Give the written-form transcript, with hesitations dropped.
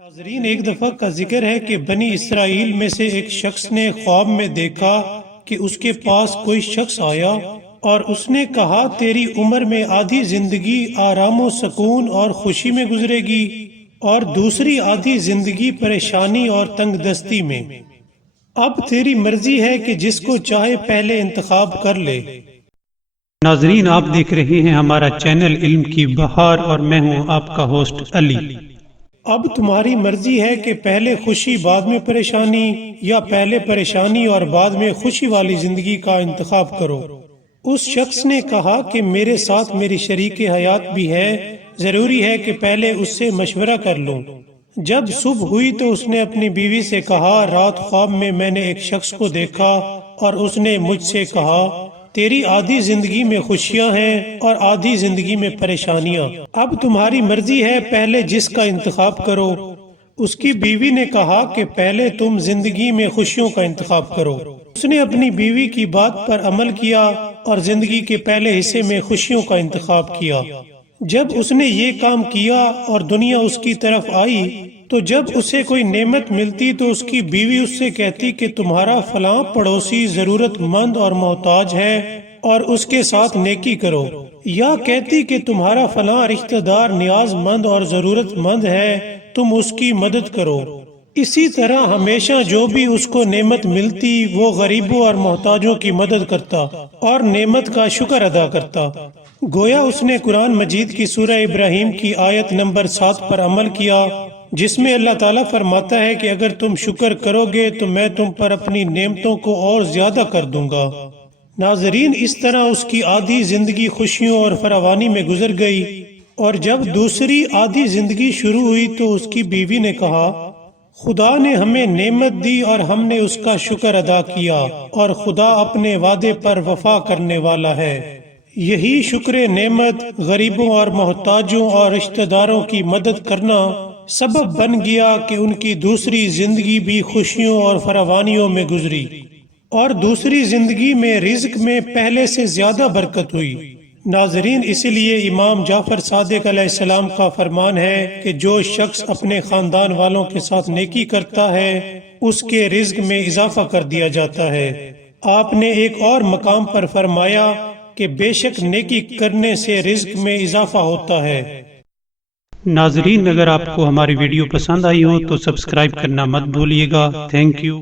ناظرین، ایک دفعہ کا ذکر ہے کہ بنی اسرائیل میں سے ایک شخص نے خواب میں دیکھا کہ اس کے پاس کوئی شخص آیا اور اس نے کہا تیری عمر میں آدھی زندگی آرام و سکون اور خوشی میں گزرے گی اور دوسری آدھی زندگی پریشانی اور تنگ دستی میں۔ اب تیری مرضی ہے کہ جس کو چاہے پہلے انتخاب کر لے۔ ناظرین، آپ دیکھ رہے ہیں ہمارا چینل علم کی بہار اور میں ہوں آپ کا ہوسٹ علی۔ اب تمہاری مرضی ہے کہ پہلے خوشی بعد میں پریشانی یا پہلے پریشانی اور بعد میں خوشی والی زندگی کا انتخاب کرو۔ اس شخص نے کہا کہ میرے ساتھ میری شریک حیات بھی ہے، ضروری ہے کہ پہلے اس سے مشورہ کر لوں۔ جب صبح ہوئی تو اس نے اپنی بیوی سے کہا رات خواب میں نے ایک شخص کو دیکھا اور اس نے مجھ سے کہا تیری آدھی زندگی میں خوشیاں ہیں اور آدھی زندگی میں پریشانیاں، اب تمہاری مرضی ہے پہلے جس کا انتخاب کرو۔ اس کی بیوی نے کہا کہ پہلے تم زندگی میں خوشیوں کا انتخاب کرو۔ اس نے اپنی بیوی کی بات پر عمل کیا اور زندگی کے پہلے حصے میں خوشیوں کا انتخاب کیا۔ جب اس نے یہ کام کیا اور دنیا اس کی طرف آئی تو جب اسے کوئی نعمت ملتی تو اس کی بیوی اس سے کہتی کہ تمہارا فلاں پڑوسی ضرورت مند اور محتاج ہے اور اس کے ساتھ نیکی کرو، یا کہتی کہ تمہارا فلاں رشتہ دار نیاز مند اور ضرورت مند ہے، تم اس کی مدد کرو۔ اسی طرح ہمیشہ جو بھی اس کو نعمت ملتی وہ غریبوں اور محتاجوں کی مدد کرتا اور نعمت کا شکر ادا کرتا۔ گویا اس نے قرآن مجید کی سورہ ابراہیم کی آیت نمبر 7 پر عمل کیا، جس میں اللہ تعالیٰ فرماتا ہے کہ اگر تم شکر کرو گے تو میں تم پر اپنی نعمتوں کو اور زیادہ کر دوں گا۔ ناظرین، اس طرح اس کی آدھی زندگی خوشیوں اور فراوانی میں گزر گئی، اور جب دوسری آدھی زندگی شروع ہوئی تو اس کی بیوی نے کہا خدا نے ہمیں نعمت دی اور ہم نے اس کا شکر ادا کیا، اور خدا اپنے وعدے پر وفا کرنے والا ہے۔ یہی شکر نعمت غریبوں اور محتاجوں اور رشتہ داروں کی مدد کرنا سبب بن گیا کہ ان کی دوسری زندگی بھی خوشیوں اور فراوانیوں میں گزری، اور دوسری زندگی میں رزق میں پہلے سے زیادہ برکت ہوئی۔ ناظرین، اسی لیے امام جعفر صادق علیہ السلام کا فرمان ہے کہ جو شخص اپنے خاندان والوں کے ساتھ نیکی کرتا ہے اس کے رزق میں اضافہ کر دیا جاتا ہے۔ آپ نے ایک اور مقام پر فرمایا کہ بے شک نیکی کرنے سے رزق میں اضافہ ہوتا ہے۔ ناظرین، اگر آپ کو ہماری ویڈیو پسند آئی ہو تو سبسکرائب کرنا مت بھولیے گا۔ Thank you.